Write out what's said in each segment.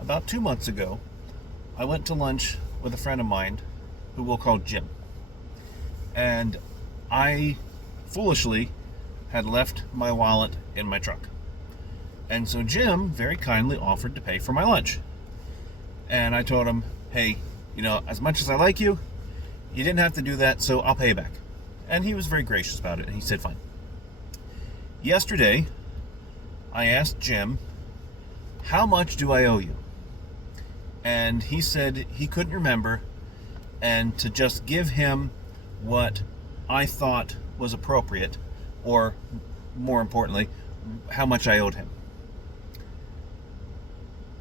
About 2 months ago, I went to lunch with a friend of mine who we'll call Jim. And I foolishly had left my wallet in my truck. And so Jim very kindly offered to pay for my lunch. And I told him, hey, as much as I like you, you didn't have to do that, so I'll pay you back. And he was very gracious about it, and he said, fine. Yesterday, I asked Jim, how much do I owe you? And he said he couldn't remember, and to just give him what I thought was appropriate, or more importantly, how much I owed him.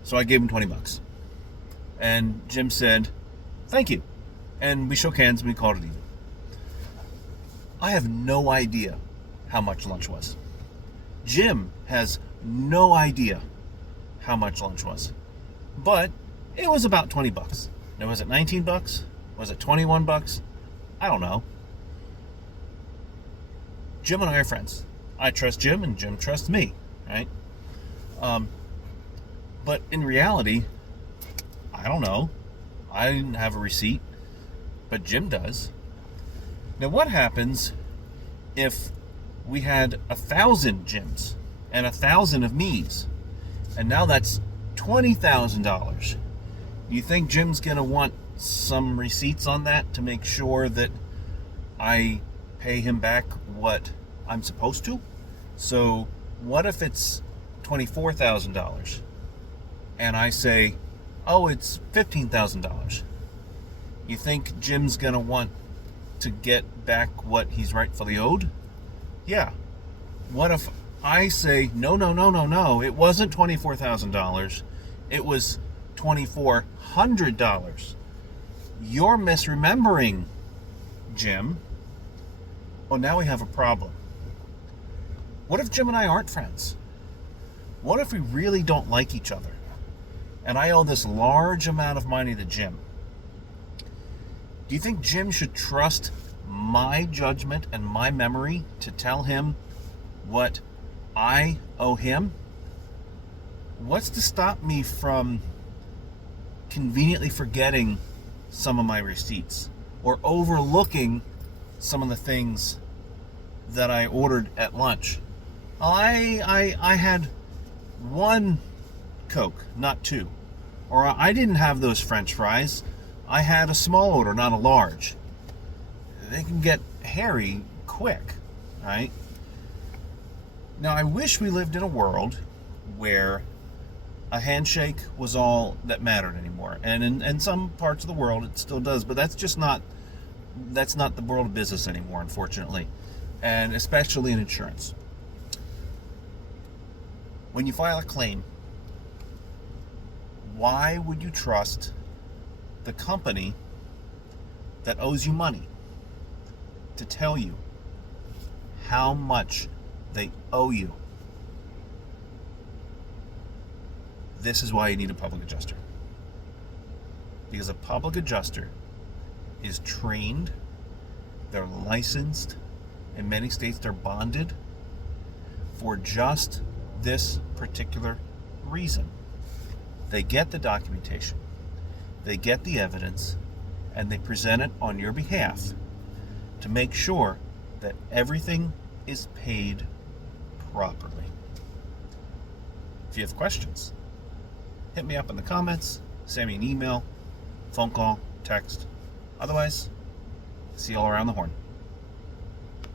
So I gave him $20. And Jim said, thank you. And we shook hands and we called it even. I have no idea how much lunch was. Jim has no idea how much lunch was. But it was about $20. Now, was it $19? Was it $21? I don't know. Jim and I are friends. I trust Jim and Jim trusts me, right? But in reality, I don't know. I didn't have a receipt, but Jim does. Now, what happens if we had 1,000 Jims and 1,000 of me's, and now that's $20,000? You think Jim's gonna want some receipts on that to make sure that I pay him back what I'm supposed to? So what if it's $24,000 and I say, oh, it's $15,000? You think Jim's gonna want to get back what he's rightfully owed? Yeah. What if I say, no, it wasn't $24,000, it was $2,400. You're misremembering, Jim. Well, now we have a problem. What if Jim and I aren't friends? What if we really don't like each other? And I owe this large amount of money to Jim. Do you think Jim should trust my judgment and my memory to tell him what I owe him? What's to stop me from conveniently forgetting some of my receipts or overlooking some of the things that I ordered at lunch? I had one Coke, not two. Or I didn't have those French fries. I had a small order, not a large. They can get hairy quick, right? Now, I wish we lived in a world where a handshake was all that mattered anymore. And in some parts of the world, it still does. But that's not the world of business anymore, unfortunately. And especially in insurance. When you file a claim, why would you trust the company that owes you money to tell you how much they owe you? This is why you need a public adjuster. Because a public adjuster is trained, they're licensed, in many states they're bonded for just this particular reason. They get the documentation, they get the evidence, and they present it on your behalf to make sure that everything is paid properly. If you have questions, hit me up in the comments, send me an email, phone call, text. Otherwise, see you all around the horn.